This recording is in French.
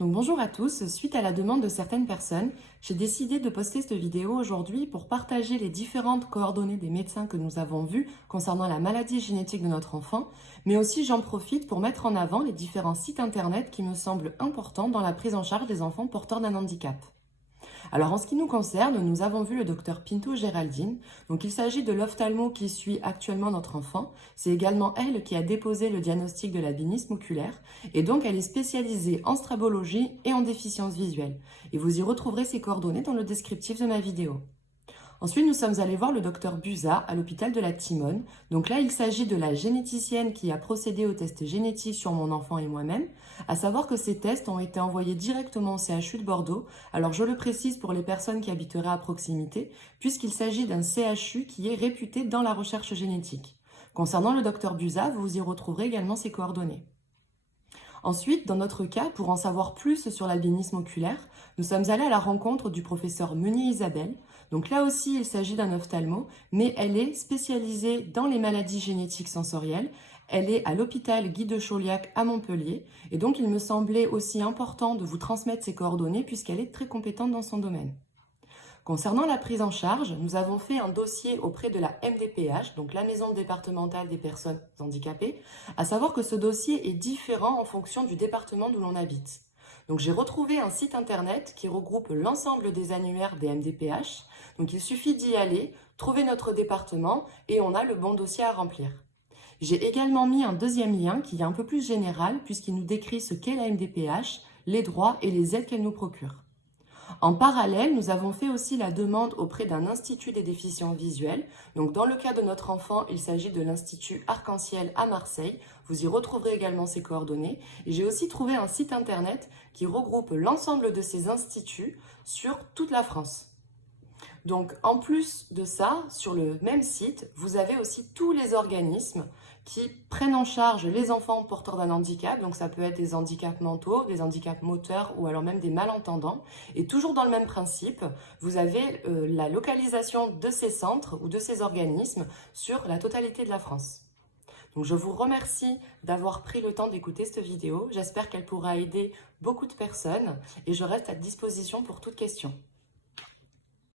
Donc bonjour à tous, suite à la demande de certaines personnes, j'ai décidé de poster cette vidéo aujourd'hui pour partager les différentes coordonnées des médecins que nous avons vus concernant la maladie génétique de notre enfant, mais aussi j'en profite pour mettre en avant les différents sites internet qui me semblent importants dans la prise en charge des enfants porteurs d'un handicap. Alors en ce qui nous concerne, nous avons vu le docteur Pinto Géraldine. Donc il s'agit de l'ophtalmo qui suit actuellement notre enfant. C'est également elle qui a déposé le diagnostic de l'albinisme oculaire et donc elle est spécialisée en strabologie et en déficience visuelle. Et vous y retrouverez ses coordonnées dans le descriptif de ma vidéo. Ensuite, nous sommes allés voir le docteur Buza à l'hôpital de la Timone. Donc là, il s'agit de la généticienne qui a procédé aux tests génétiques sur mon enfant et moi-même. À savoir que ces tests ont été envoyés directement au CHU de Bordeaux. Alors je le précise pour les personnes qui habiteraient à proximité, puisqu'il s'agit d'un CHU qui est réputé dans la recherche génétique. Concernant le docteur Buza, vous y retrouverez également ses coordonnées. Ensuite, dans notre cas, pour en savoir plus sur l'albinisme oculaire, nous sommes allés à la rencontre du professeur Meunier Isabelle. Donc là aussi, il s'agit d'un ophtalmo, mais elle est spécialisée dans les maladies génétiques sensorielles. Elle est à l'hôpital Guy de Chauliac à Montpellier. Et donc, il me semblait aussi important de vous transmettre ses coordonnées puisqu'elle est très compétente dans son domaine. Concernant la prise en charge, nous avons fait un dossier auprès de la MDPH, donc la Maison départementale des personnes handicapées, à savoir que ce dossier est différent en fonction du département d'où l'on habite. Donc j'ai retrouvé un site internet qui regroupe l'ensemble des annuaires des MDPH, donc il suffit d'y aller, trouver notre département et on a le bon dossier à remplir. J'ai également mis un deuxième lien qui est un peu plus général puisqu'il nous décrit ce qu'est la MDPH, les droits et les aides qu'elle nous procure. En parallèle, nous avons fait aussi la demande auprès d'un institut des déficients visuels. Donc dans le cas de notre enfant, il s'agit de l'Institut Arc-en-Ciel à Marseille. Vous y retrouverez également ses coordonnées. Et j'ai aussi trouvé un site internet qui regroupe l'ensemble de ces instituts sur toute la France. Donc en plus de ça, sur le même site, vous avez aussi tous les organismes qui prennent en charge les enfants porteurs d'un handicap. Donc ça peut être des handicaps mentaux, des handicaps moteurs ou alors même des malentendants. Et toujours dans le même principe, vous avez la localisation de ces centres ou de ces organismes sur la totalité de la France. Donc je vous remercie d'avoir pris le temps d'écouter cette vidéo. J'espère qu'elle pourra aider beaucoup de personnes et je reste à disposition pour toute question.